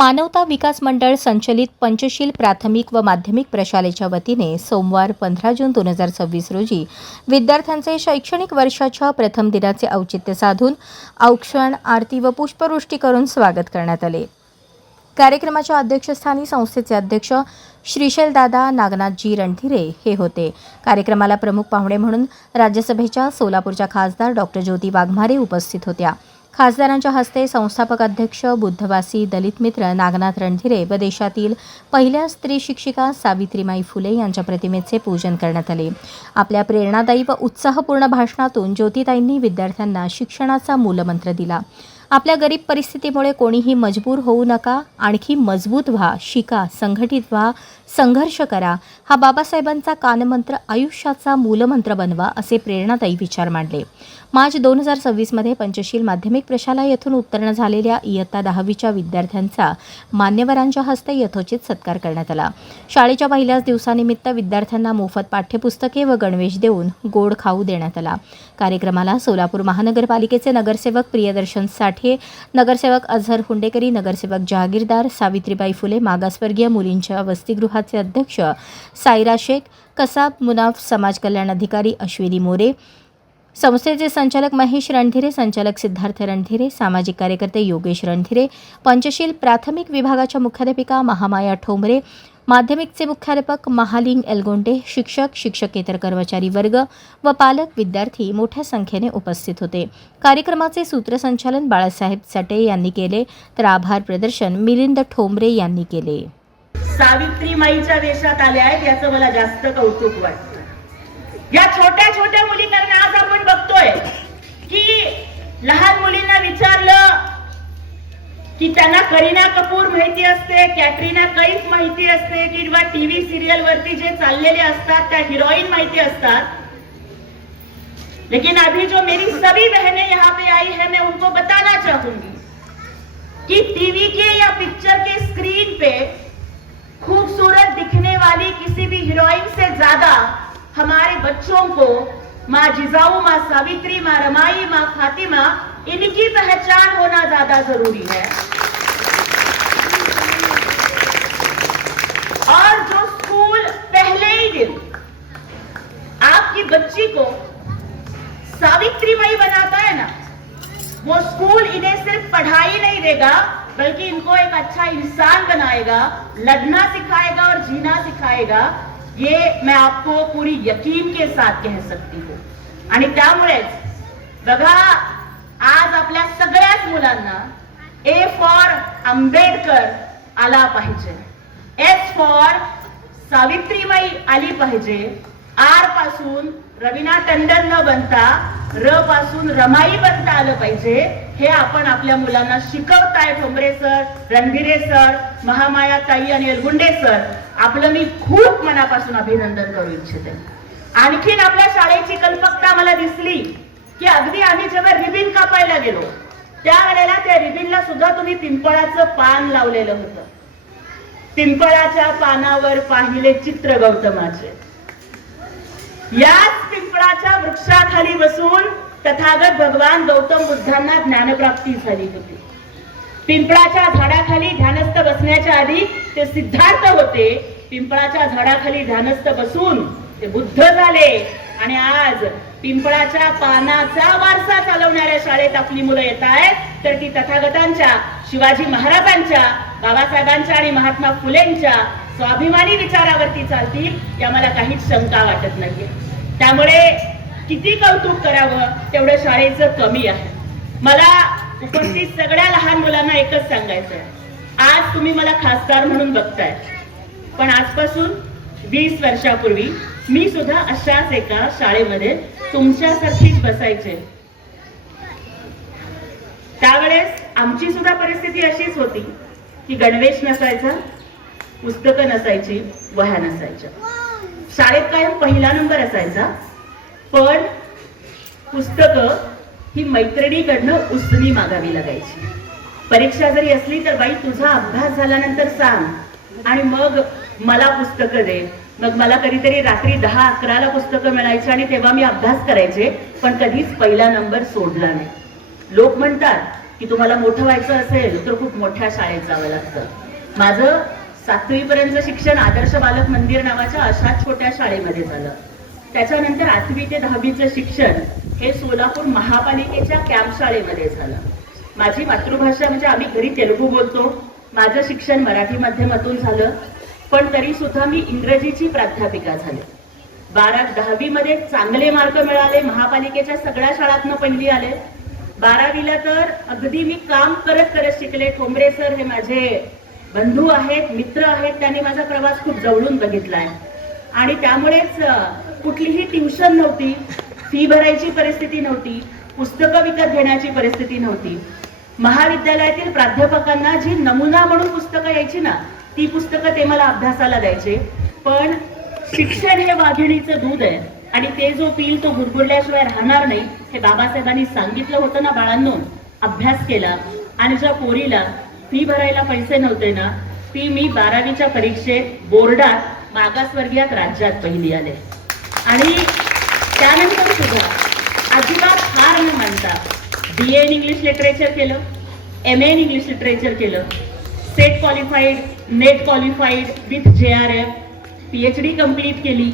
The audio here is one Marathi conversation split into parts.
मानवता विकास मंडळ संचलित पंचशील प्राथमिक व माध्यमिक प्रशालेच्या वतीने सोमवार 15 जून 2026 रोजी विद्यार्थ्यांचे शैक्षणिक वर्षाच्या प्रथम दिनाचे औचित्य साधून औक्षण आरती व पुष्पवृष्टी करून स्वागत करण्यात आले। कार्यक्रमाच्या अध्यक्षस्थानी संस्थेचे अध्यक्ष श्रीशैलदादा नागनाथजी रणधीरे हे होते। कार्यक्रमाला प्रमुख पाहुणे म्हणून राज्यसभेच्या सोलापूरच्या खासदार डॉक्टर ज्योती वाघमारे उपस्थित होत्या। खासदारांच्या हस्ते संस्थापक अध्यक्ष बुद्धवासी दलित मित्र नागनाथ रणधीरे व देशातील पहिल्या स्त्री शिक्षिका सावित्रीमाई फुले यांच्या प्रतिमेचे पूजन करण्यात आले। आपल्या प्रेरणादायी व उत्साहपूर्ण भाषणातून ज्योतिताईंनी विद्यार्थ्यांना शिक्षणाचा मूलमंत्र दिला। आपल्या गरीब परिस्थितीमुळे कोणीही मजबूर होऊ नका, आणखी मजबूत व्हा, शिका, संघटित व्हा, संघर्ष करा, हा बाबासाहेबांचा कानमंत्र आयुष्याचा मूलमंत्र बनवा असे प्रेरणादायी विचार मांडले। मार्च 2026 मध्ये पंचशील माध्यमिक प्रशाला येथून उत्तीर्ण झालेल्या इयत्ता 10वीच्या विद्यार्थ्यांचा मान्यवरांच्या हस्ते यथोचित सत्कार करण्यात आला। शाळेच्या पहिल्याच दिवसानिमित्त विद्यार्थ्यांना मोफत पाठ्यपुस्तके व गणवेश देऊन गोड खाऊ देण्यात आला। कार्यक्रमाला सोलापूर महानगरपालिकेचे नगरसेवक प्रियदर्शन साठे, नगरसेवक अझहर हुंडेकरी, नगरसेवक जहागीरदार, सावित्रीबाई फुले मागासवर्गीय मुलींच्या वसतिगृहाचे अध्यक्ष सायरा शेख, कसाब मुनाफ, समाज कल्याण अधिकारी अश्विनी मोरे, संस्थेचे संचालक महेश रणधीरे, संचालक सिद्धार्थ रणधीरे, सामाजिक कार्यकर्ते योगेश रणधीरे, पंचशील प्राथमिक विभागाच्या मुख्याध्यापिका महामाया ठोंबरे, माध्यमिकचे मुख्याध्यापक महालिंग एलगोंडे, शिक्षक, शिक्षकेतर कर्मचारी वर्ग व पालक, विद्यार्थी मोठ्या संख्येने उपस्थित होते। कार्यक्रमाचे सूत्रसंचालन बाळासाहेब चटे यांनी केले तर आभार प्रदर्शन मिलिंद ठोंबरे यांनी केले। सावित्रीमाईच्या वेशात आल्या आहेत याचं मला जास्त कौतुक वाटतं। या छोट्या छोट्या मुलींना आज आपण बघतोय की लहान मुलींना विचारलं की त्यांना करीना कपूर माहिती असते, कॅटरीना कैफ माहिती असते किंवा टीव्ही सिरियल वरती जे चाललेले असतात त्या हिरोइन माहिती असतात, लेकिन अभी जो मेरी सभी बहनें यहाँ पे आई है मैं उनको बताना चाहूंगी कि टीवी के या पिक्चर के स्क्रीन पे खूबसूरत दिखने वाली किसी भी हीरोइन से ज्यादा हमारे बच्चों को माँ जिजाऊ, माँ सावित्री, माँ रमाई, माँ फातिमा, इनकी पहचान होना ज्यादा जरूरी है। और जो स्कूल पहले ही दिन आपकी बच्ची को सावित्रीमाई बनाता है ना, वो स्कूल इन्हें सिर्फ पढ़ाई नहीं देगा बल्कि इनको एक अच्छा इंसान बनाएगा, लड़ना सिखाएगा और जीना सिखाएगा, ये मैं आपको पूरी यकीन के साथ कह सकती हूँ। आणि त्यामुळेच बघा आज आपल्या सगळ्याच मुलांना ए फॉर आंबेडकर आला पाहिजे, एस फॉर सावित्रीमाई आली पाहिजे, आर पासून रवीना टंडन न बनता र पासून रमाई बनता आलं पाहिजे। हे आपण आपल्या मुलांना शिकवताय ठोंबरे सर, रणधीरे सर, महामाया ताई आणि एलगुंडे सर, आपलं मी खूप मनापासून अभिनंदन करू इच्छिते। आणखीन आपल्या शाळेची कल्पकता मला दिसली की अगदी आम्ही जेव्हा रिबिन कापायला गेलो त्यावेळेला त्या रिबिनला सुद्धा तुम्ही पिंपळाचं पान लावलेलं होतं। पिंपळाच्या पानावर पाहिले चित्र गौतमाचे। याच पिंपळाच्या वृक्षाखाली बसून तथागत भगवान गौतम बुद्धांना ज्ञानप्राप्ती झाली होती। पिंपळाच्या झाडाखाली ध्यानस्थ बसण्याच्या आधी ते सिद्धार्थ होते, पिंपळाच्या झाडाखाली ध्यानस्थ बसून ते बुद्ध झाले आणि आज पिंपळाच्या पानाचा वारसा चालवणाऱ्या शाळेत आपली मुलं येत आहेत तर ती तथागतांच्या, शिवाजी महाराजांच्या, बाबासाहेबांच्या आणि महात्मा फुलेंच्या स्वाभिमानी विचारावरती चालतील या मला काहीच शंका वाटत नाहीये। त्यामुळे किती कौतुक करावं तेवढं शाळेचं कमी आहे। मला उपस्थित सगळ्या लहान मुलांना एकच सांगायचं आहे, आज तुम्ही मला खासदार म्हणून बघताय, पण आजपासून 20 वर्षापूर्वी मी सुद्धा अशाच एका शाळेमध्ये तुमच्यासारखीच बसायचे। त्यावेळेस आमची सुद्धा परिस्थिती अशीच होती की गणवेश नसायचा, पुस्तकं नसायची, वह्या नसायच्या, शाळेत कायम पहिला नंबर असायचा, पण पुस्तकं ही मैत्रिणीकडनं उसनी मागावी लागायची। परीक्षा जरी असली तर बाई तुझा अभ्यास झाल्यानंतर सांग आणि मग मला पुस्तकं दे। मग मला कधीतरी रात्री 10-11ला पुस्तकं मिळायची आणि तेव्हा मी अभ्यास करायचे, पण कधीच पहिला नंबर सोडला नाही। लोक म्हणतात की तुम्हाला मोठं व्हायचं असेल तर खूप मोठ्या शाळेत जावं लागतं. माझं 7वी पर्यंत शिक्षण आदर्श बालक मंदिर नावाच्या अशाच छोट्या शाळेमध्ये झालं. त्याच्यानंतर 8वी ते 10वीचं शिक्षण हे सोलापूर महापालिकेच्या कॅम्प शाळेमध्ये झालं. माझी मातृभाषा म्हणजे आम्ही घरी तेलुगू बोलतो. माझं शिक्षण मराठी माध्यमातून झालं, पण तरी सुद्धा मी इंग्रजीची प्राध्यापिका झाले. 10वी मध्ये चांगले मार्क मिळाले, महापालिकेच्या सगळ्या शाळांतनं पहिली आले. 12वीला तर अगदी मी काम करत करत शिकले. ठोंबरे सर हे माझे बंधू आहेत, मित्र आहेत, त्यांनी माझा प्रवास खूप जवळून बघितलाय. आणि त्यामुळेच कुठलीही ट्युशन नव्हती, फी भरायची परिस्थिती नव्हती, पुस्तकं विकत घेण्याची परिस्थिती नव्हती. महाविद्यालयातील प्राध्यापकांना जी नमुना म्हणून पुस्तकं यायची ना, ती पुस्तकं ते मला अभ्यासाला द्यायचे. पण शिक्षण हे वाघिणीचं दूध आहे आणि ते जो पिल तो गुरगुरल्याशिवाय राहणार नाही, हे बाबासाहेबांनी सांगितलं होतं ना. बाळांनो, अभ्यास केला. आणि ज्या पोरीला फी भरायला पैसे नव्हते ना, ती मी 12वीच्या परीक्षेत बोर्डात मागासवर्गीयात राज्यात पहिली आले. आणि त्यानंतर सुद्धा अजिबात हार न मानता BA इन इंग्लिश लिटरेचर केलं, MA इन इंग्लिश लिटरेचर केलं, set qualified, net qualified with JRF, PhD complete केली.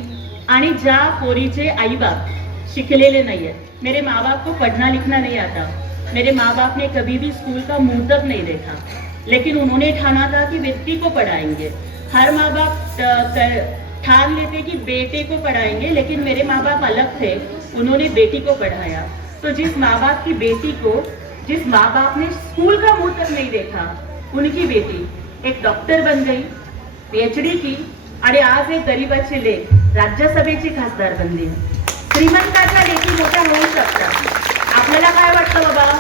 आणि ज्या पोरीचे आई बाप शिकलेले नहीं है, मेरे माँ बाप को पढ़ना लिखना नहीं आता, मेरे माँ बाप ने कभी भी स्कूल का मुंह तक नहीं देखा, लेकिन उन्होंने ठाना था कि बेटी को पढ़ाएंगे. हर माँ बाप ठान लेते कि बेटे को पढ़ाएंगे, लेकिन मेरे माँ बाप अलग थे, उन्होंने बेटी को पढ़ाया. तो जिस माँ बाप की बेटी को, जिस माँ बाप ने स्कूल का मुंह तक नहीं देखा, उनकी बेटी एक डॉक्टर बन गई, PhD की, आणि आज एक गरीबाची लेक राज्यसभेची खासदार बनली. श्रीमंताच्या लेकी मोठ्या होऊ शकतात. आपल्याला काय वाटतं बाबा?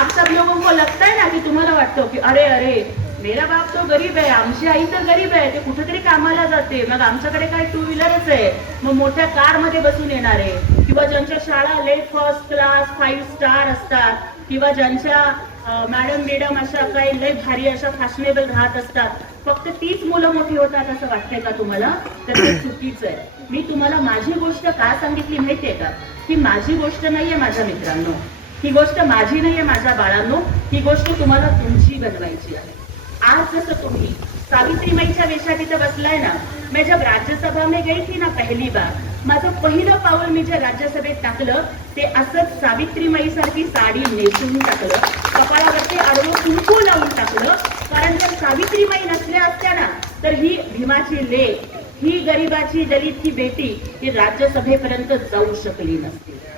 आप सब लोगों को लगता है ना की तुम्हाला वाटतं की अरे अरे मेरा बाप तो गरीब आहे, आमची आई तर गरीब आहे, ते कुठेतरी कामाला जाते, मग आमच्याकडे काय 2 व्हीलरच आहे, मग मोठ्या कार मध्ये बसून येणार आहे. किंवा ज्यांच्या शाळा लेट फर्स्ट क्लास 5 स्टार असतात, किंवा ज्यांच्या मॅडम अशा काही लय भारी अशा फॅशनेबल राहत असतात, फक्त तीच मुलं मोठी होतात असं वाटतंय का तुम्हाला? तर ते चुकीचं आहे. मी तुम्हाला माझी गोष्ट का सांगितली माहितीये का? ही माझी गोष्ट नाहीये माझ्या मित्रांनो, ही गोष्ट माझी नाहीये माझ्या बाळांनो, ही गोष्ट तुम्हाला तुमची बनवायची आहे. आज जसं तुम्ही सावित्रीमाईच्या वेशात इथं बसलाय ना, मैं जब राज्यसभा में गई थी ना पहली बार, माझं पहिलं पाऊल मी जे राज्यसभेत टाकलं ते असंच सावित्रीमाई सारखी साडी नेसून टाकलं, कपाळावरती आडवं कुंकू लावून टाकलं. कारण जर सावित्रीमाई नसल्या असत्या ना, तर ही भीमाची लेक, ही गरिबाची दलितची बेटी ही राज्यसभेपर्यंत जाऊ शकली नसती.